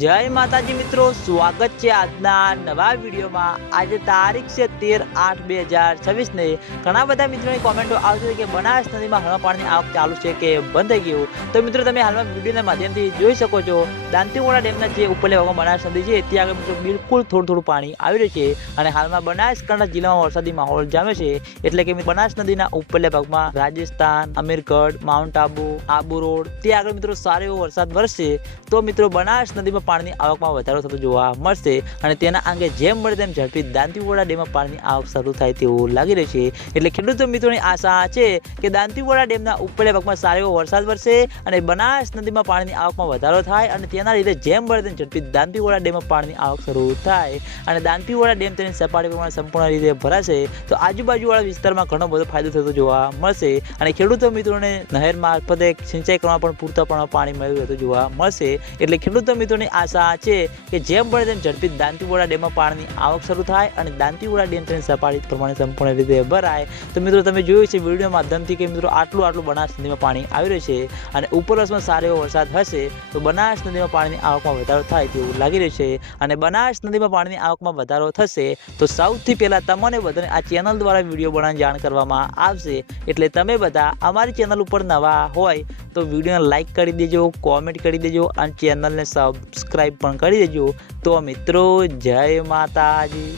જય માતાજી મિત્રો, સ્વાગત છે આજના નવા વિડીયોમાં। આજે તારીખ છે 13/8/2026 ને ઘણા બધા મિત્રોની કોમેન્ટો આવશે કે બનાસ નદીમાં હાલમાં પાણીની આવક ચાલુ છે કે બંધ થઈ ગયું। તો મિત્રો તમે હાલમાં વિડીયોના માધ્યમથી જોઈ શકો છો દાંતીવાડા ડેમના જે ઉપરલે ભાગમાં બનાસ નદી છે ત્યાં આગળ મિત્રો બિલકુલ થોડું પાણી આવી રહ્યું છે અને હાલમાં બનાસકાંઠા જિલ્લામાં વરસાદી માહોલ જામ્યો છે। એટલે કે બનાસ નદીના ઉપરલે ભાગમાં રાજસ્થાન, અમીરગઢ, માઉન્ટ આબુ, આબુ રોડ ત્યાં આગળ મિત્રો સારો એવો વરસાદ વરસશે તો મિત્રો બનાસ નદીમાં પાણીની આવકમાં વધારો થતો જોવા મળશે અને તેના અંગે જેમ મળે તેમ ઝડપી દાંતીવાડા ડેમમાં પાણીની આવક શરૂ થાય તેવું લાગી રહ્યું છે। એટલે ખેડૂતો મિત્રોની આશા છે કે દાંતીવાડા ડેમના ઉપરલે ભાગમાં સારો એવો વરસાદ વરસે અને બનાસ નદીમાં પાણીની આવકમાં વધારો થાય અને તેના લીધે જેમ મળે તેમ ઝડપી દાંતીવાડા ડેમમાં પાણીની આવક શરૂ થાય અને દાંતીવાડા ડેમ તેની સપાટી પ્રમાણે સંપૂર્ણ રીતે ભરાશે તો આજુબાજુવાળા વિસ્તારમાં ઘણો બધો ફાયદો થતો જોવા મળશે અને ખેડૂતો મિત્રોને નહેર મારફતે સિંચાઈ કરવા પણ પૂરતા પ્રમાણમાં પાણી મળી રહેતું જોવા મળશે। એટલે ખેડૂતો મિત્રોની આશા છે કે જેમ બને તેમ ઝડપી દાંતીવાડા ડેમમાં પાણીની આવક શરૂ થાય અને દાંતીવાડા ડેમ તેની સપાટી પ્રમાણે સંપૂર્ણ રીતે ભરાય। તો મિત્રો તમે જોયું છે વિડીયો માધ્યમથી કે મિત્રો આટલું બનાસ નદીમાં પાણી આવી રહ્યું છે અને ઉપરવાસમાં સારો એવો વરસાદ હશે તો બનાસ નદીમાં પાણીની આવકમાં વધારો થાય તેવું લાગી રહ્યું છે અને બનાસ નદીમાં પાણીની આવકમાં વધારો થશે તો સૌથી પહેલા તમને બધાને આ ચેનલ દ્વારા વિડીયો બનાવવાની જાણ કરવામાં આવશે। એટલે તમે બધા અમારી ચેનલ ઉપર નવા હોય તો વિડીયોને લાઈક કરી દેજો, કોમેન્ટ કરી દેજો અને ચેનલને સબસ્ક્રાઈબ પણ કરી દેજો। તો મિત્રો જય માતાજી।